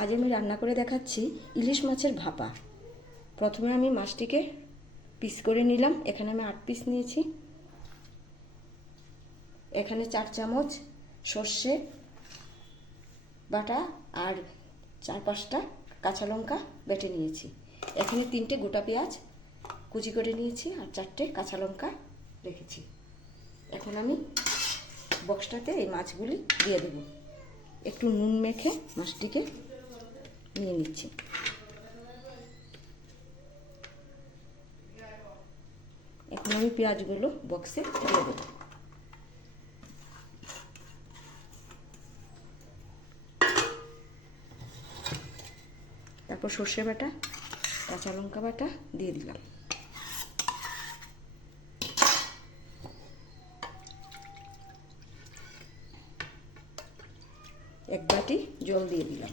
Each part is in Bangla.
আজ আমি রান্না করে দেখাচ্ছি ইলিশ মাছের ভাপা। প্রথমে আমি মাছটিকে পিস করে নিলাম। এখানে আমি 8 পিস নিয়েছি। এখানে 4 চামচ সর্ষে বাটা আর 4-5টা কাঁচা লঙ্কা বেটে নিয়েছি। এখানে 3টে গোটা পেঁয়াজ কুচি করে নিয়েছি আর 4টে কাঁচা লঙ্কা রেখেছি। এখন আমি বক্সটাতে এই মাছগুলি দিয়ে দেব। একটু নুন মেখে মাছটিকে নিয়ে নিচ্ছি। এখন আমি পেঁয়াজগুলো বক্সে দিয়ে দেব। তারপর সর্ষে বাটা কাঁচা লঙ্কা বাটা দিয়ে দিলাম। এক বাটি জল দিয়ে দিলাম।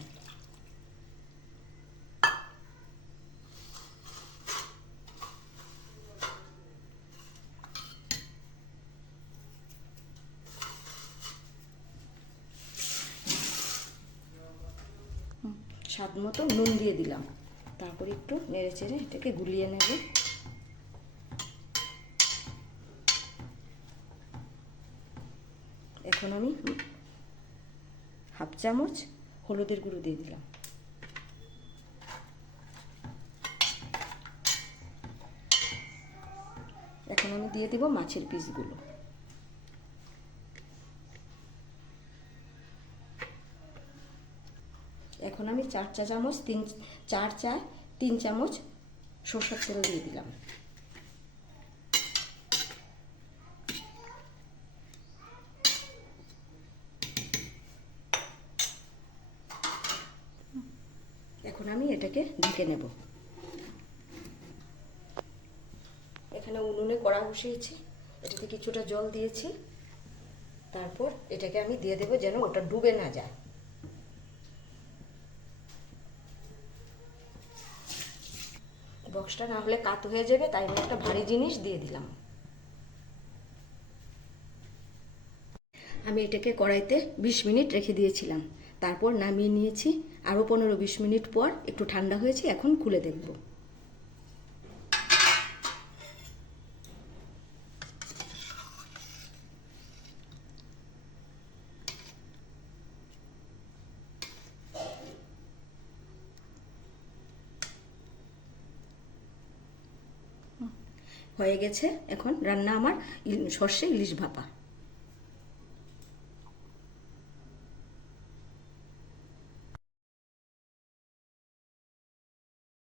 স্বাদ মতো নুন দিয়ে দিলাম। তারপর একটু নেড়ে চেড়ে এটাকে গুলিয়ে নেব। এখন আমি 1/2 চামচ হলুদের গুঁড়ো দিয়ে দিলাম। এখন আমি দিয়ে দেব মাছের পিসগুলো। এখন আমি 4 চামচ 3 চামচ সরষের তেল দিয়ে দিলাম। এখন আমি এটাকে ঢেকে নেব। এখানে উনুনে কড়া বসিয়েছি, এটাতে কিছুটা জল দিয়েছি। তারপর এটাকে আমি দিয়ে দেব যেন ওটা ডুবে না যায়। বক্সটা না হলে কাত হয়ে যাবে, তাই আমি একটা ভারী জিনিস দিয়ে দিলাম। আমি এটাকে কড়াইতে 20 মিনিট রেখে দিয়েছিলাম। তারপর নামিয়ে নিয়েছি। আরও 15-20 মিনিট পর একটু ঠান্ডা হয়েছে, এখন খুলে দেখব। হয়ে গেছে এখন রান্না আমার সর্ষে ইলিশ ভাপা।